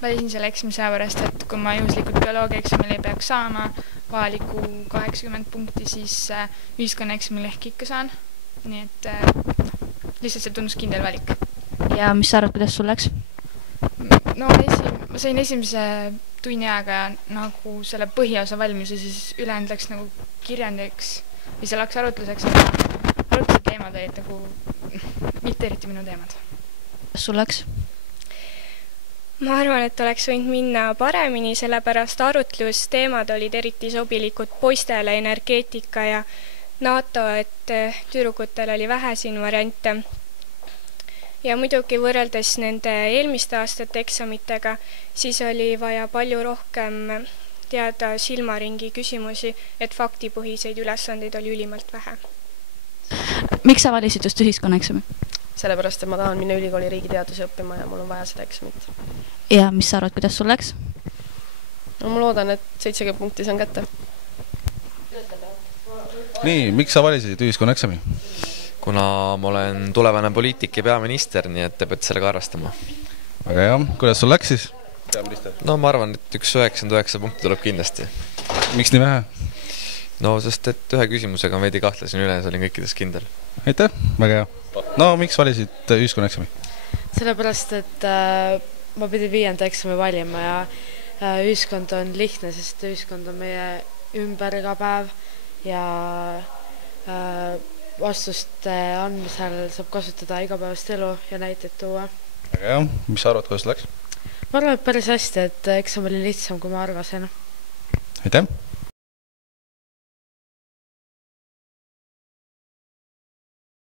Valisin selle eksami sellepärast, et kui ma juhuslikult bioloogia eksamil ei peaks saama vajaliku 80 punkti, siis ühiskonnaeksamil ehk ikka saan. Nii et lihtsalt see tundus kindel valik. Ja mis sa arvad, kuidas sul läks? No ma sain esimese tunni aega nagu selle põhiosa valmis ja siis ülejäänud läks nagu kirjandiks või see läks arutluseks, aga arutluse teemad olid nagu mitte eriti minu teemad. Kas sul läks? Ma arvan, et oleks võinud minna paremini, sellepärast arutlusteemad olid eriti sobilikud poistele, energeetika ja NATO, et tüdrukutel oli vähe siin variante. Ja muidugi võrreldes nende eelmiste aastate eksamitega, siis oli vaja palju rohkem teada silmaringi küsimusi, et faktipõhiseid ülesandeid oli ülimalt vähe. Miks sa valisid just ühiskonnaeksami? Sellepärast, et ma tahan minna ülikooli riigiteadusi õppima ja mul on vaja seda eksamit. Ja mis sa arvad, kuidas sul läks? No ma loodan, et 70 punkti saan kätte. Nii, miks sa valisid ühiskonnaeksami? Kuna ma olen tulevane poliitik ja peaminister, nii et te peate sellega arvestama. Väga hea, kuidas sul läks siis? Peaminister? No ma arvan, et üks 99 punkti tuleb kindlasti. Miks nii vähe? No sest, et ühe küsimusega on veidi kahtlesin üle ja see olin kõikides kindel. Aitäh, väga hea. No miks valisid ühiskonnaeksami? Sellepärast, et ma pidin 5. eksami valima ja ühiskond on lihtne, sest ühiskond on meie ümber iga päev ja vastuste andmisel saab kasutada igapäevast elu ja näiteid tuua. Väga hea, mis sa arvad, kuidas läks? Ma arvan, et päris hästi, et eksam oli lihtsam, kui ma arvasin. Aitäh!